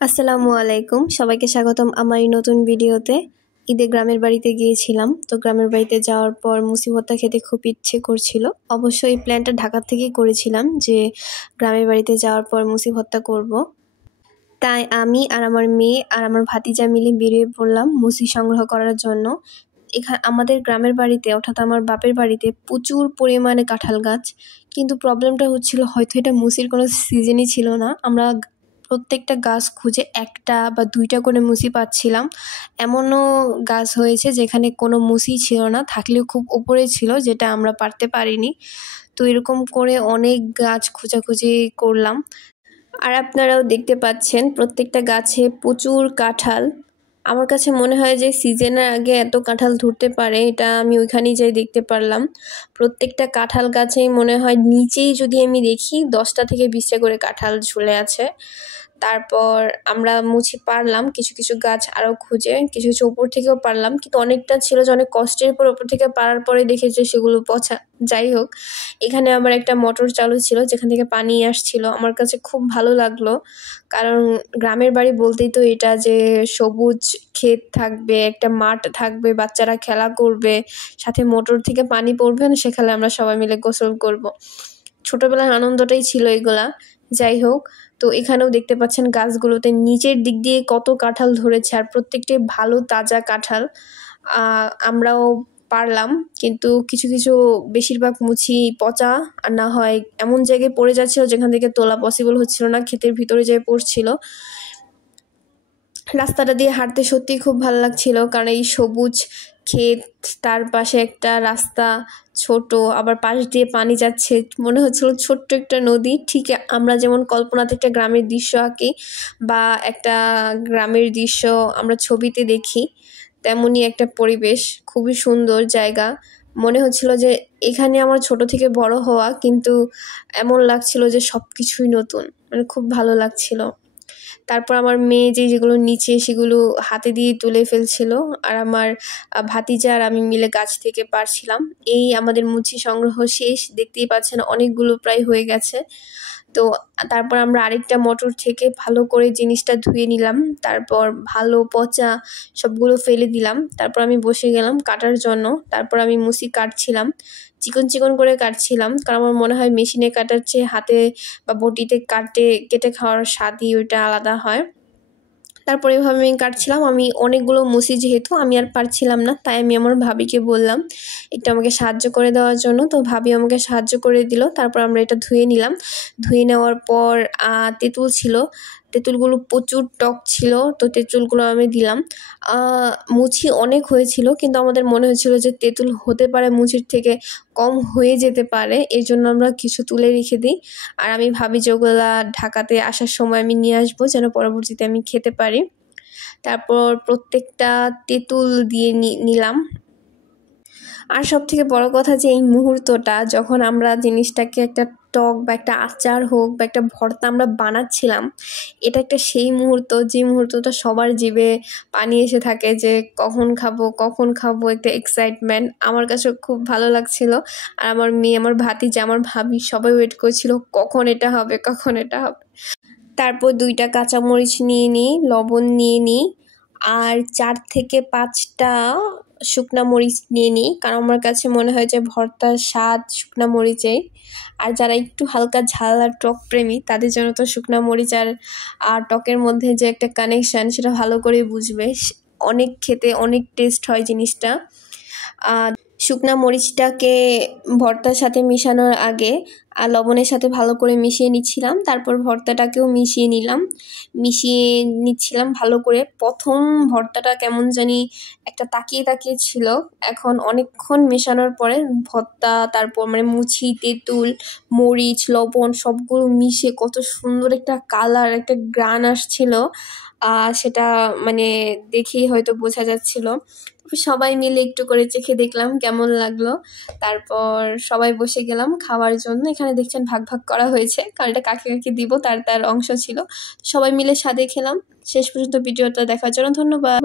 আসসালামু আলাইকুম, সবাইকে স্বাগতম আমার এই নতুন ভিডিওতে। ঈদে গ্রামের বাড়িতে গিয়েছিলাম। তো গ্রামের বাড়িতে যাওয়ার পর মুসি ভর্তা খেতে খুব ইচ্ছে করছিল। অবশ্য এই প্ল্যানটা ঢাকা থেকেই করেছিলাম যে গ্রামের বাড়িতে যাওয়ার পর মুসি ভর্তা করব। তাই আমি আর আমার মেয়ে আর আমার ভাতিজা মিলে বেরিয়ে পড়লাম মুসি সংগ্রহ করার জন্য। আমাদের গ্রামের বাড়িতে অর্থাৎ আমার বাপের বাড়িতে প্রচুর পরিমাণে কাঁঠাল গাছ, কিন্তু প্রবলেমটা হচ্ছিল হয়তো এটা মুসির কোনো সিজনই ছিল না। আমরা প্রত্যেকটা গাছ খুঁজে একটা বা দুইটা করে মুসি পাচ্ছিলাম। এমনও গাছ হয়েছে যেখানে কোনো মুসি ছিল না, থাকলেও খুব উপরে ছিল, যেটা আমরা পারতে পারিনি। তো এরকম করে অনেক গাছ খোঁজাখুঁজি করলাম। আর আপনারাও দেখতে পাচ্ছেন প্রত্যেকটা গাছে প্রচুর কাঁঠাল। আমার কাছে মনে হয় যে সিজনের আগে এত কাঁঠাল ধরতে পারে, এটা আমি ওইখানেই যাই দেখতে পারলাম। প্রত্যেকটা কাঁঠাল গাছেই মনে হয় নিচেই যদি আমি দেখি 10টা থেকে 20টা করে কাঁঠাল ঝুলে আছে। তারপর আমরা মুছি পারলাম কিছু কিছু গাছ আরও খুঁজে, কিছু কিছু উপর থেকেও পারলাম, কিন্তু অনেকটা ছিল যে অনেক কষ্টের পর উপর থেকে পারার পরে দেখেছে সেগুলো পচা। যাই হোক, এখানে আমার একটা মোটর চালু ছিল যেখান থেকে পানি আসছিল। আমার কাছে খুব ভালো লাগলো, কারণ গ্রামের বাড়ি বলতেই তো এটা যে সবুজ ক্ষেত থাকবে, একটা মাঠ থাকবে, বাচ্চারা খেলা করবে, সাথে মোটর থেকে পানি পড়বে, সেখানে আমরা সবাই মিলে গোসল করব। ছোটবেলার আনন্দটাই ছিল এগুলা। যাই হোক, তো এখানেও দেখতে পাচ্ছেন গাছগুলোতে নিচের দিক দিয়ে কত কাঁঠাল ধরেছে, আর প্রত্যেকটাই ভালো তাজা কাঁঠাল। আমরাও পারলাম, কিন্তু কিছু কিছু বেশিরভাগ মুছি পচা আর না হয় এমন জায়গায় পড়ে যাচ্ছিল যেখান থেকে তোলা পসিবল হচ্ছিল না, ক্ষেতের ভিতরে যেয়ে পড়ছিল। রাস্তাটা দিয়ে হাঁটতে সত্যিই খুব ভালো লাগছিল, কারণ এই সবুজ ক্ষেত, তার পাশে একটা রাস্তা ছোট, আবার পাশ দিয়ে পানি যাচ্ছে, মনে হচ্ছিল ছোট্ট একটা নদী। ঠিক আমরা যেমন কল্পনাতে একটা গ্রামের দৃশ্য আঁকি বা একটা গ্রামের দৃশ্য আমরা ছবিতে দেখি, তেমনই একটা পরিবেশ, খুবই সুন্দর জায়গা। মনে হচ্ছিল যে এখানে আমার ছোট থেকে বড় হওয়া, কিন্তু এমন লাগছিল যে সব কিছুই নতুন, মানে খুব ভালো লাগছিল। তারপর আমার মেয়ে যেগুলো নিচে সেগুলো হাতে দিয়ে তুলে ফেলছিল, আর আমার ভাতিজা আর আমি মিলে গাছ থেকে পারছিলাম। এই আমাদের মুচি সংগ্রহ শেষ, দেখতেই পাচ্ছেন অনেকগুলো প্রায় হয়ে গেছে। তো তারপর আমরা আরেকটা মোটর থেকে ভালো করে জিনিসটা ধুয়ে নিলাম, তারপর ভালো পচা সবগুলো ফেলে দিলাম। তারপর আমি বসে গেলাম কাটার জন্য। তারপর আমি মুচি কাটছিলাম, চিকন চিকন করে কাটছিলাম, কারণ আমার মনে হয় মেশিনে কাটার চেয়ে হাতে বা বটিতে কেটে খাওয়ার স্বাদই ওইটা আলাদা হয়। তারপরে এভাবে আমি কাটছিলাম। আমি অনেকগুলো মুচি যেহেতু আমি আর পারছিলাম না, তাই আমি আমার ভাবিকে বললাম একটু আমাকে সাহায্য করে দেওয়ার জন্য। তো ভাবি আমাকে সাহায্য করে দিল। তারপর আমরা এটা ধুয়ে নিলাম। ধুয়ে নেওয়ার পর তেঁতুল ছিল, তেঁতুলগুলো প্রচুর টক ছিল, তো তেঁতুলগুলো আমি দিলাম। মুচি অনেক হয়েছিল, কিন্তু আমাদের মনে হয়েছিল যে তেঁতুল হতে পারে মুচির থেকে কম হয়ে যেতে পারে, এই জন্য আমরা কিছু তুলে রেখে দিই। আর আমি ভাবি যে ওগুলা ঢাকাতে আসার সময় আমি নিয়ে আসবো, যেন পরবর্তীতে আমি খেতে পারি। তারপর প্রত্যেকটা তেঁতুল দিয়ে নিলাম। আর সবথেকে বড় কথা যে এই মুহূর্তটা যখন আমরা জিনিসটাকে একটা টক বা একটা আচার হোক বা একটা ভর্তা আমরা বানাচ্ছিলাম, এটা একটা সেই মুহূর্ত, যে মুহূর্তটা সবার জিভে পানি এসে থাকে যে কখন খাবো কখন খাবো, একটা এক্সাইটমেন্ট। আমার কাছে খুব ভালো লাগছিল। আর আমার মেয়ে, আমার ভাতিজা, আমার ভাবি সবাই ওয়েট করছিল কখন এটা হবে, কখন এটা হবে। তারপর 2টা কাঁচামরিচ নিয়ে নিই, লবণ নিয়ে নিই, আর 4 থেকে 5টা শুকনা মরিচ নিয়ে নিই, কারণ আমার কাছে মনে হয় যে ভর্তার স্বাদ শুকনা মরিচেই। আর যারা একটু হালকা ঝাল আর টক প্রেমী তাদের জন্য তো শুকনা মরিচ আর টকের মধ্যে যে একটা কানেকশান সেটা ভালো করে বুঝবে। অনেক খেতে অনেক টেস্ট হয় জিনিসটা। শুকনা মরিচটাকে ভর্তার সাথে মিশানোর আগে লবণের সাথে ভালো করে মিশিয়ে নিচ্ছিলাম। তারপর ভর্তাটাকেও মিশিয়ে নিচ্ছিলাম ভালো করে। প্রথম ভর্তাটা কেমন জানি একটা তাকিয়ে তাকিয়ে ছিল, এখন অনেকক্ষণ মেশানোর পরে ভর্তা, তারপর মানে মুচি, তেঁতুল, মরিচ, লবণ সবগুলো মিশে কত সুন্দর একটা কালার, একটা গ্রান আসছিল, সেটা মানে দেখেই হয়তো বোঝা যাচ্ছিল। সবাই মিলে একটু করে চেখে দেখলাম কেমন লাগলো। তারপর সবাই বসে গেলাম খাওয়ার জন্য। এখানে দেখছেন ভাগ ভাগ করা হয়েছে, কারণ এটা কাকে কাকে দিব তার অংশ ছিল। সবাই মিলে স্বাদে খেলাম। শেষ পর্যন্ত ভিডিওটা দেখার জন্য ধন্যবাদ।